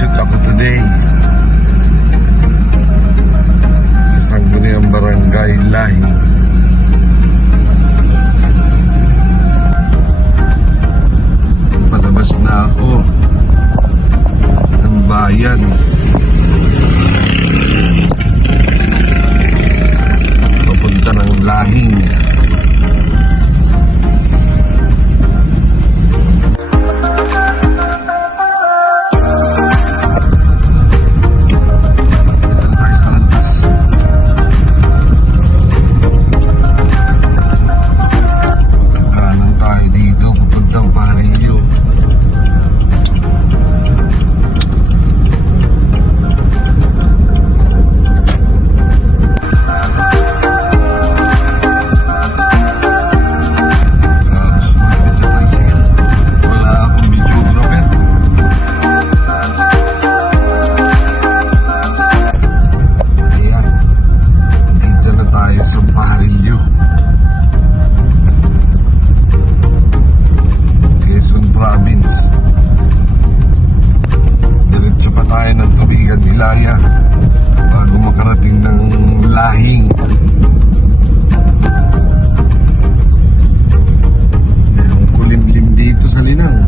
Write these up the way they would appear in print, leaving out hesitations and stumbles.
Nag-shoot ako today sa Sangguniang Barangay Lahing. Palabas na ako ng bayan. Papunta ng Lahing. Bago makarating ng Lahing. Yung kulimlim dito sa Linang.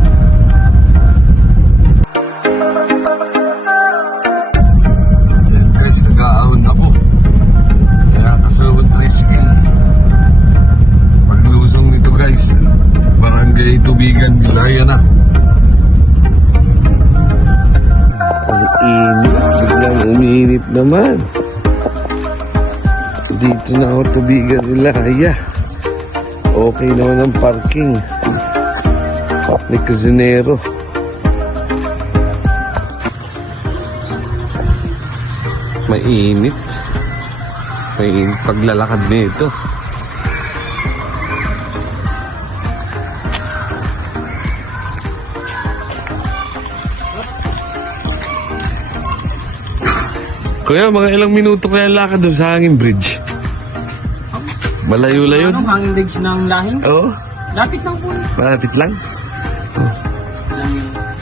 Yan guys, nag-aahon ako. Kaya kasalawang tricycle. Paglusong nito guys, Barangay Tubigan, Bilaya na. Biglang uminit naman. Dito na ako Tubigan nila. Okay naman ang parking ni Cusinero. Mainit paglalakad nito. Kuya, mga ilang minuto kaya lakad doon sa Hanging Bridge? Malayo-layo. Ano, Hanging Bridge ng Lahing? Oo. Lapit lang po. Malapit lang?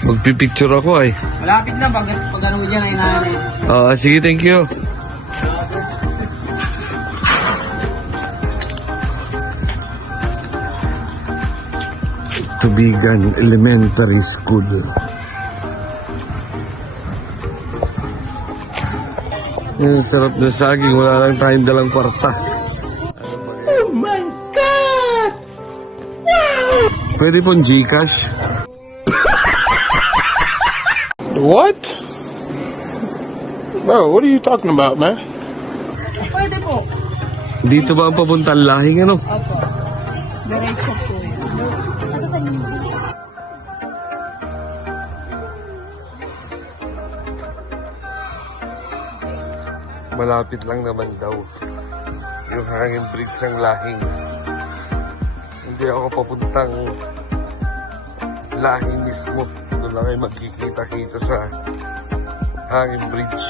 Magpipicture ako ay. Malapit lang, pag ano mo dyan ay nanay. Oo, sige, thank you. Tubigan Elementary School. Yung sarap na saging, wala lang tayong dalang kwarta. Oh my God! Wow! Pwede pong Gcash? What? Bro, what are you talking about, man? Pwede po. Dito ba ang papuntang Lahing, ano? Opo. Diretso po. Malapit lang naman daw yung Hanging Bridge ng Lahing. Hindi ako papuntang Lahing mismo. Doon lang ay magkikita-kita sa Hanging Bridge.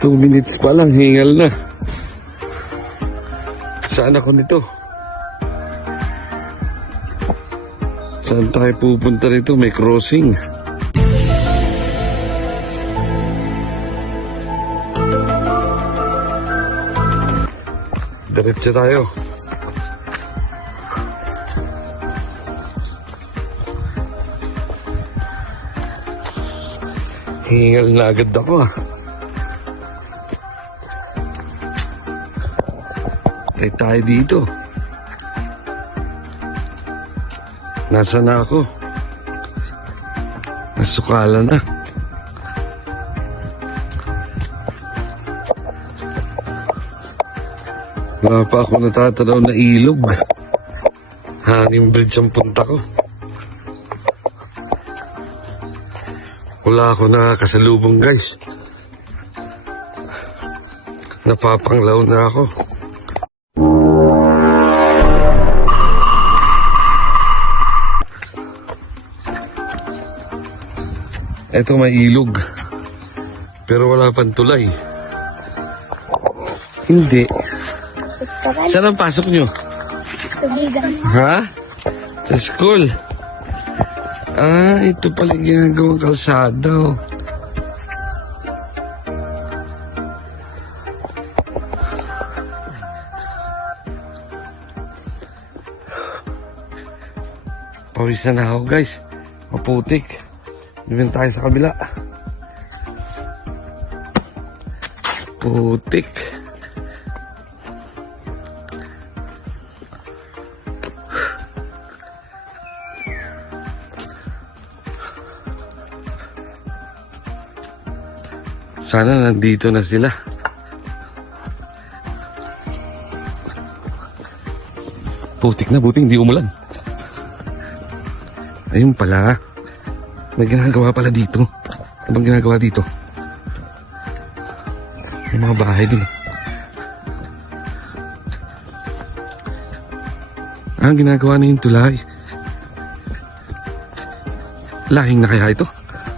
2 minutes pa lang, hingal na. Saan ako nito? Saan tayo pupunta nito? May crossing. Diretso tayo. Hingal na agad ako ah. Tayo dito. Nasaan na ako? Nasukala na. Wala pa ako natatanaw na ilog. Hanging Bridge ang punta ko. Wala ako nakakasalubong guys. Napapanglaw na ako. Eto may ilog. Pero wala pang tulay. Hindi. Saan ang pasok nyo? Tubigan. Ha? Sa school. Ito pala yung ginagawang kalsada. Oh. Pawisan na ako guys. Maputik. Dibin tayo sa kabila. Putik. Sana nandito na sila. Putik na, buti hindi umulan. Ayun pala. May ginagawa pala dito. Ano bang ginagawa dito? May mga bahay din. Ang ginagawa na yung tulay. Lahing na kaya ito?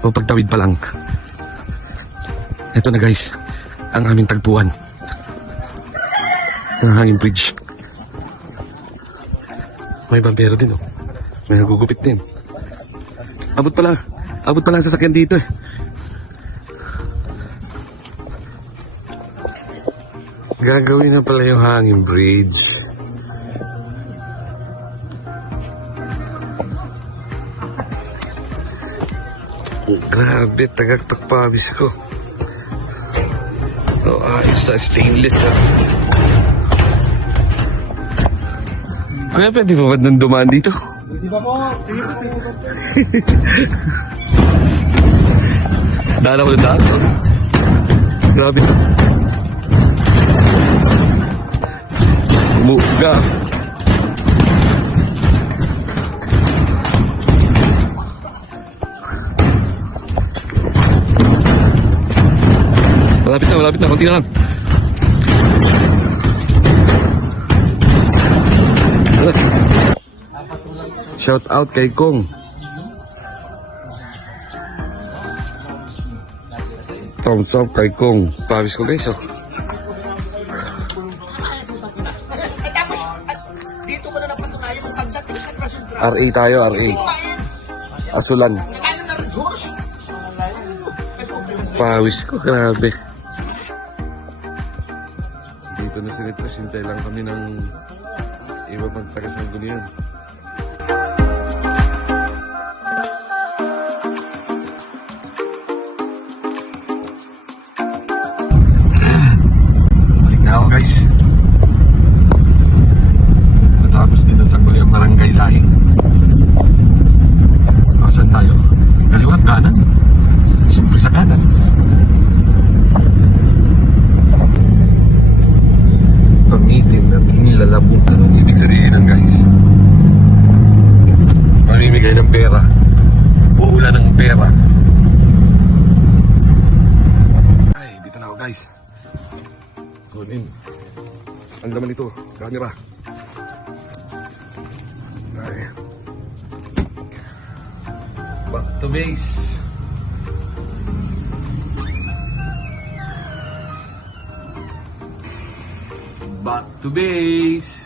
O pagtawid pa lang? Ito na guys, ang aming tagpuan. Ito ang hanging bridge. May bambero din oh. May nagugupit din. Abot pa lang ang sasakyan dito eh. Gagawin na pala yung hanging bridge. Grabe, tagaktak pawis ko. Oh, ayos sa stainless ah. Kaya pwede ba nang dumaan dito? Di ba po? Sige po. Daan ako na daan. Grabe. Muga. Malapit na. Kunti na lang. Shout out kay Kong. Thumbs up kay Kong. Pawis ko guys oh. Tapos, dito ko na napatunayan ang pagdating sa Quezon Drive. RA tayo, RA. Asulan. Kailan na rin, George? Pawis ko, grabe. Dito na sinitras, hintay lang kami ng iba pang taga-Sanggunian. Balik na ako guys. Natapos din na Sanggunian Barangay Lahing. Saan tayo? Kaliwa, kanan. Siyempre sa kanan. Pamitin at hinlalabong. Anong ibig sabihin ng guys? Mamimigay ng pera. Uulan ng pera. Ay, dito na ako guys. Kunin. Ang laman nito, camera. Ay. Back to base. Back to base.